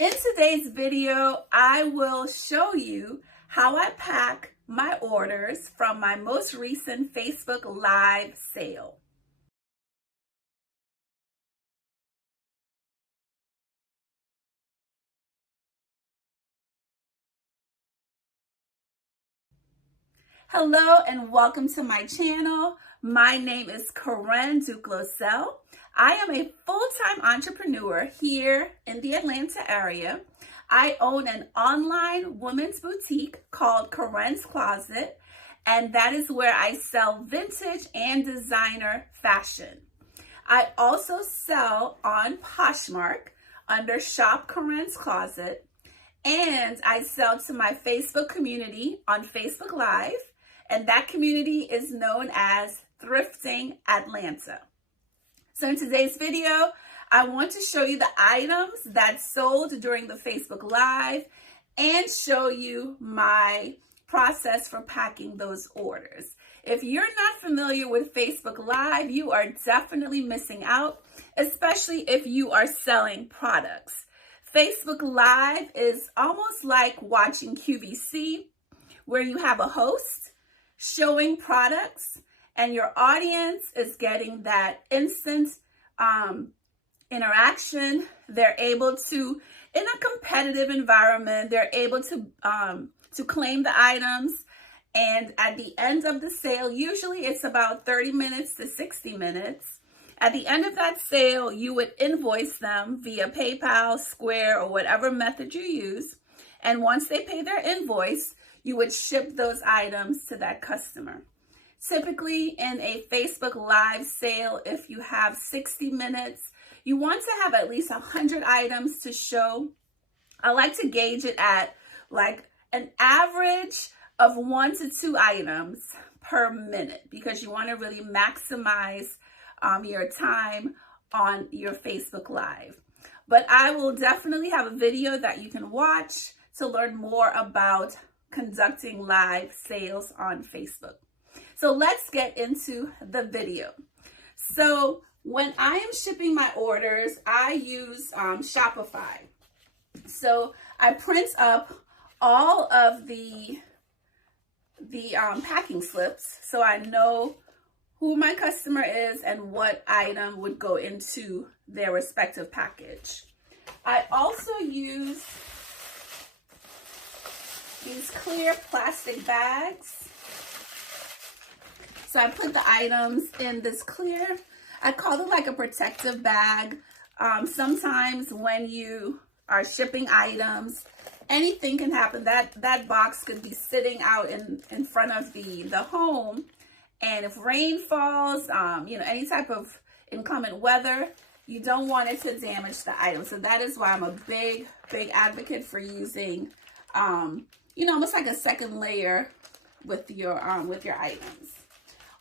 In today's video, I will show you how I pack my orders from my most recent Facebook Live sale. Hello and welcome to my channel. My name is Karen Duclosel. I am a full-time entrepreneur here in the Atlanta area. I own an online women's boutique called Karen's Closet, and that is where I sell vintage and designer fashion. I also sell on Poshmark under Shop Karen's Closet, and I sell to my Facebook community on Facebook Live, and that community is known as Thrifting Atlanta. So in today's video, I want to show you the items that sold during the Facebook Live and show you my process for packing those orders. If you're not familiar with Facebook Live, you are definitely missing out, especially if you are selling products. Facebook Live is almost like watching QVC, where you have a host showing products and your audience is getting that instant interaction. They're able to, in a competitive environment, they're able to claim the items. And at the end of the sale, usually it's about 30 minutes to 60 minutes. At the end of that sale, you would invoice them via PayPal, Square, or whatever method you use. And once they pay their invoice, you would ship those items to that customer. Typically in a Facebook Live sale, if you have 60 minutes, you want to have at least 100 items to show. I like to gauge it at like an average of 1 to 2 items per minute, because you want to really maximize your time on your Facebook Live. But I will definitely have a video that you can watch to learn more about conducting live sales on Facebook. So let's get into the video. So when I am shipping my orders, I use Shopify. So I print up all of the packing slips so I know who my customer is and what item would go into their respective package. I also use these clear plastic bags. So I put the items in this clear, I call it like a protective bag. Sometimes when you are shipping items, anything can happen. That box could be sitting out in front of the home. And if rain falls, any type of inclement weather, you don't want it to damage the item. So that is why I'm a big advocate for using, almost like a second layer with your items.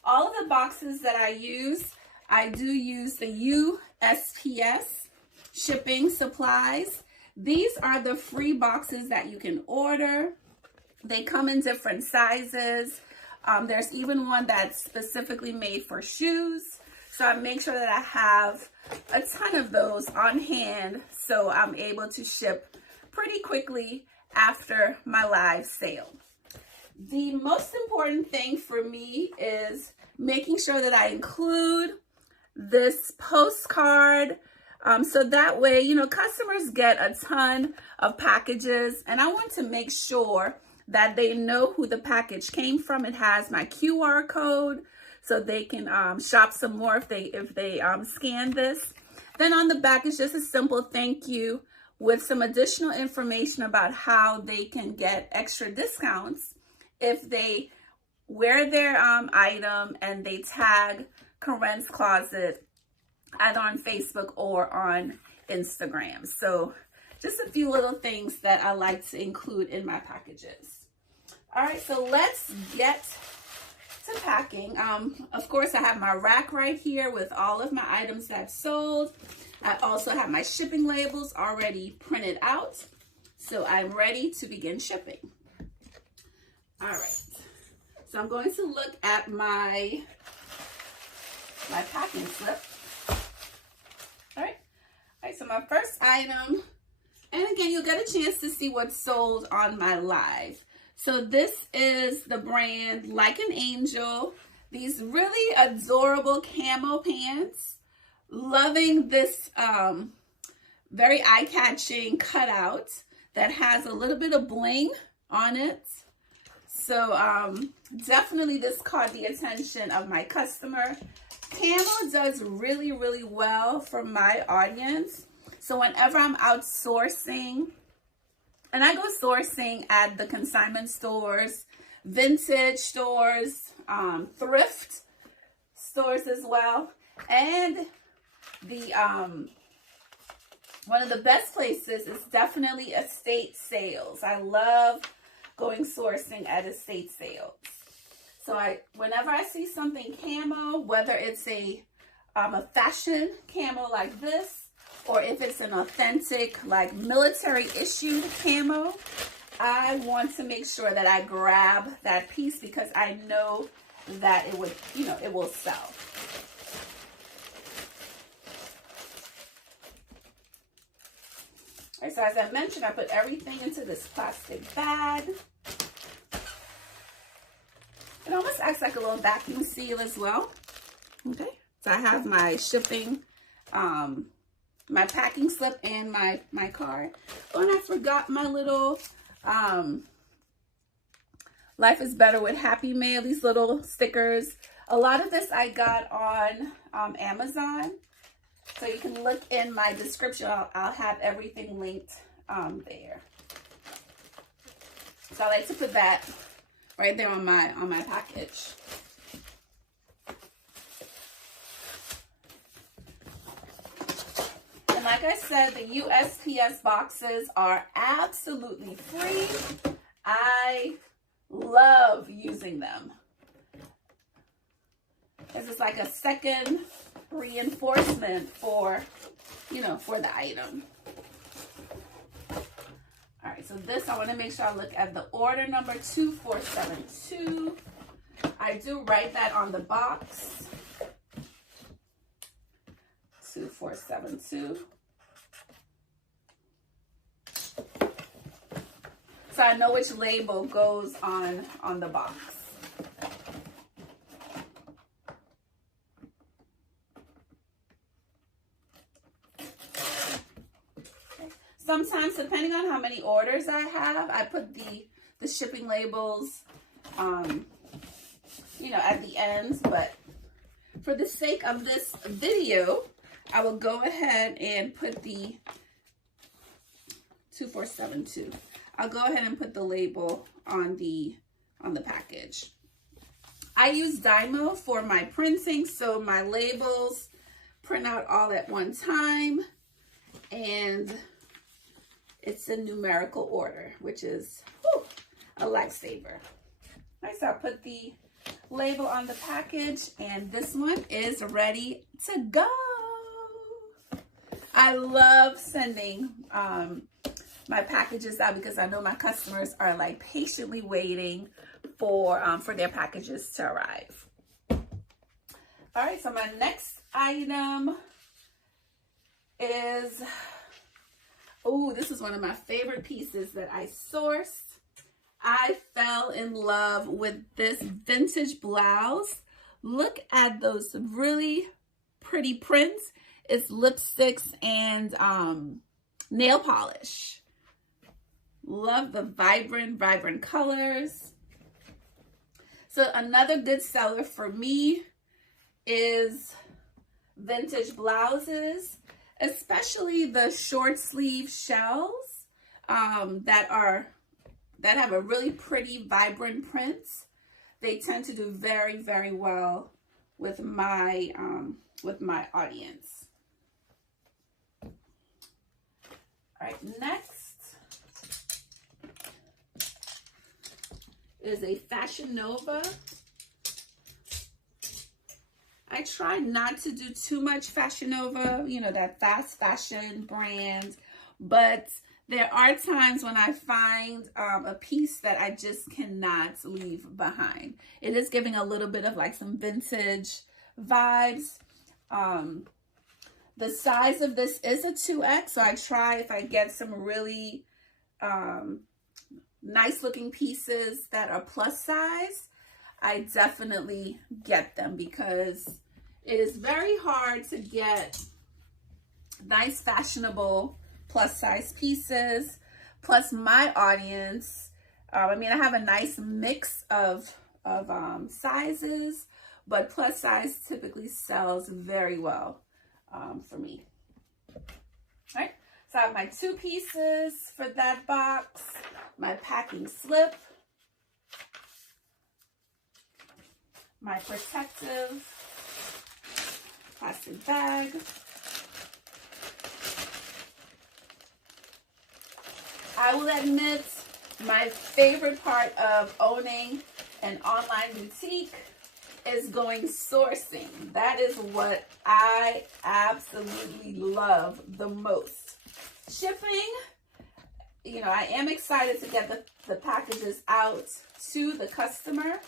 All of the boxes that I do use the USPS shipping supplies. These are the free boxes that you can order. They come in different sizes. There's even one that's specifically made for shoes. So I make sure that I have a ton of those on hand so I'm able to ship pretty quickly after my live sale. The most important thing for me is making sure that I include this postcard so that way, customers get a ton of packages, and I want to make sure that they know who the package came from. It has my QR code so they can shop some more if they scan this. Then on the back is just a simple thank you with some additional information about how they can get extra discounts if they wear their item and they tag Karen's Closet either on Facebook or on Instagram. So just a few little things that I like to include in my packages. All right, so let's get to packing. Of course, I have my rack right here with all of my items that sold. I also have my shipping labels already printed out, so I'm ready to begin shipping. All right, so I'm going to look at my packing slip. All right, so my first item And again, you'll get a chance to see what's sold on my live. So this is the brand Like an Angel. These really adorable camo pants. Loving this very eye-catching cutout that has a little bit of bling on it. So definitely this caught the attention of my customer. Camo does really, really well for my audience. So whenever I'm outsourcing, and I go sourcing at the consignment stores, vintage stores, thrift stores as well. And the one of the best places is definitely estate sales. I love going sourcing at estate sales. So whenever I see something camo, whether it's a fashion camo like this, or if it's an authentic, like military issued camo, I want to make sure that I grab that piece because I know that it would, it will sell. All right, so as I mentioned, I put everything into this plastic bag. It almost acts like a little vacuum seal as well. Okay, so I have my shipping, my packing slip and my card. Oh, and I forgot my little Life is Better with Happy Mail, these little stickers. A lot of this I got on Amazon. So you can look in my description. I'll have everything linked there. So I like to put that right there on my package. And like I said, the USPS boxes are absolutely free. I love using them because it's like a second reinforcement for, for the item. All right, so this, I want to make sure I look at the order number 2472. I do write that on the box. 2472. So I know which label goes on the box. Sometimes, depending on how many orders I have, I put the shipping labels, at the ends. But for the sake of this video, I will go ahead and put the 2472. I'll go ahead and put the label on the package. I use Dymo for my printing, so my labels print out all at one time, and it's a numerical order, which is a lifesaver. All right, so I'll put the label on the package, and this one is ready to go. I love sending my packages out because I know my customers are like patiently waiting for their packages to arrive. All right, so my next item is, this is one of my favorite pieces that I sourced. I fell in love with this vintage blouse. Look at those really pretty prints. It's lipsticks and nail polish. Love the vibrant colors. So another good seller for me is vintage blouses, especially the short sleeve shells that have a really pretty vibrant print. They tend to do very, very well with my audience. All right, next is a Fashion Nova. I try not to do too much Fashion Nova, that fast fashion brand, but there are times when I find a piece that I just cannot leave behind. It is giving a little bit of like some vintage vibes. The size of this is a 2X, so I try if I get some really nice looking pieces that are plus size, I definitely get them, because it is very hard to get nice fashionable plus size pieces. Plus my audience, I mean, I have a nice mix of sizes, but plus size typically sells very well for me. All right, so I have my 2 pieces for that box, my packing slip, my protective plastic bag, I will admit, my favorite part of owning an online boutique is going sourcing. That is what I absolutely love the most. Shipping, you know, I am excited to get the packages out to the customer,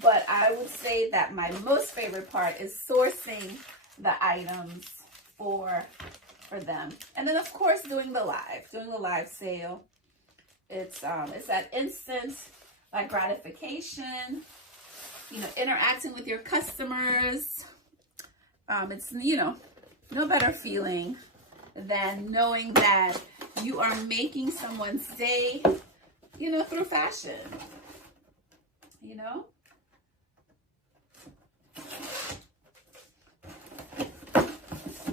but I would say that my most favorite part is sourcing the items for them. And then of course doing the live sale. It's that instant like gratification, you know, interacting with your customers. It's, you know, no better feeling than knowing that you are making someone's day, you know, through fashion, you know.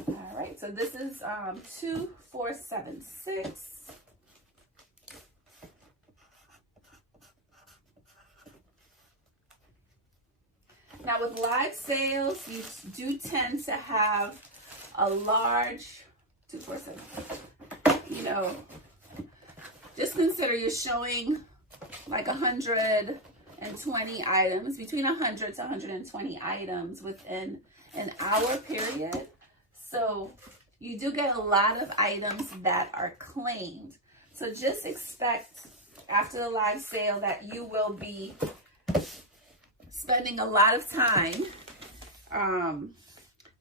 All right, so this is 2476. Now with live sales, you do tend to have a large 247. You know, just consider you're showing like 120 items, between 100 to 120 items within an hour period. So you do get a lot of items that are claimed. So just expect after the live sale that you will be spending a lot of time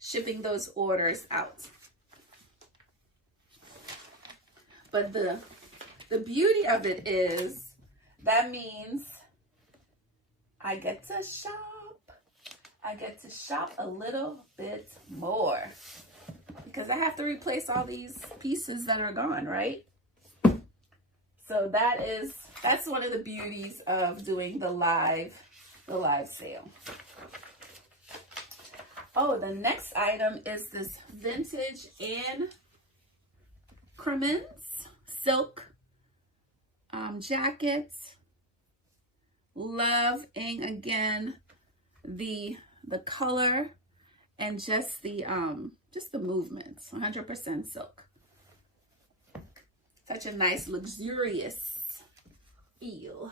shipping those orders out. But the beauty of it is that means I get to shop. I get to shop a little bit more because I have to replace all these pieces that are gone, right? So that's one of the beauties of doing the live sale. Oh, the next item is this vintage Anne Cremins silk jacket. Loving again the color and just the movement. 100% silk. Such a nice luxurious feel.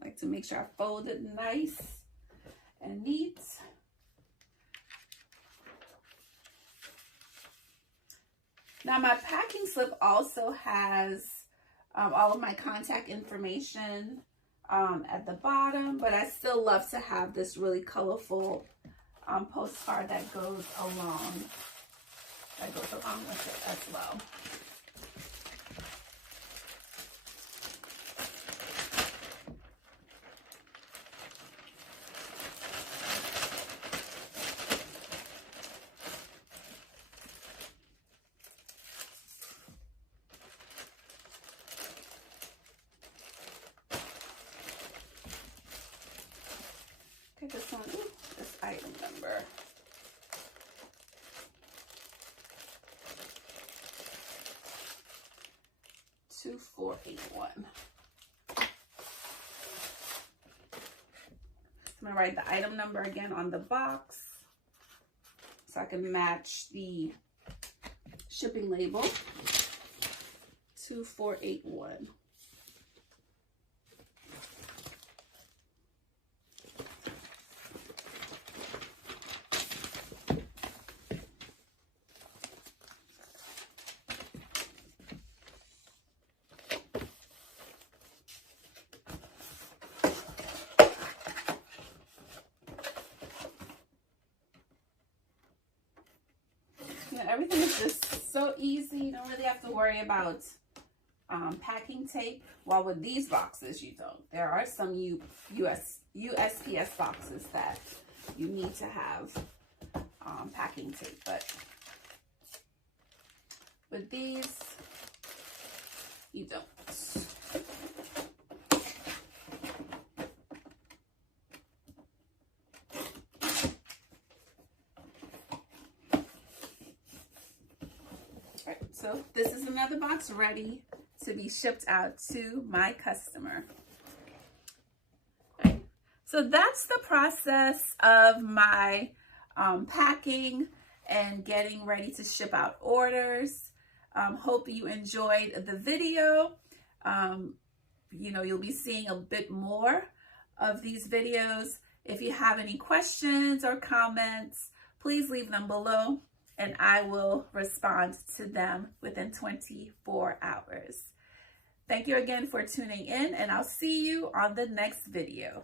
Like to make sure I fold it nice and neat. Now my packing slip also has all of my contact information at the bottom, but I still love to have this really colorful postcard that goes along with it as well. Okay, this one, this item number. $2481. I'm gonna write the item number again on the box so I can match the shipping label. 2481. everything is just so easy. You don't really have to worry about packing tape. Well, with these boxes, you don't. There are some USPS boxes that you need to have packing tape, but with these, you don't. All right, so this is another box ready to be shipped out to my customer. All right, so that's the process of my packing and getting ready to ship out orders. Hope you enjoyed the video. You know, you'll be seeing a bit more of these videos. If you have any questions or comments, please leave them below and I will respond to them within 24 hours. Thank you again for tuning in, and I'll see you on the next video.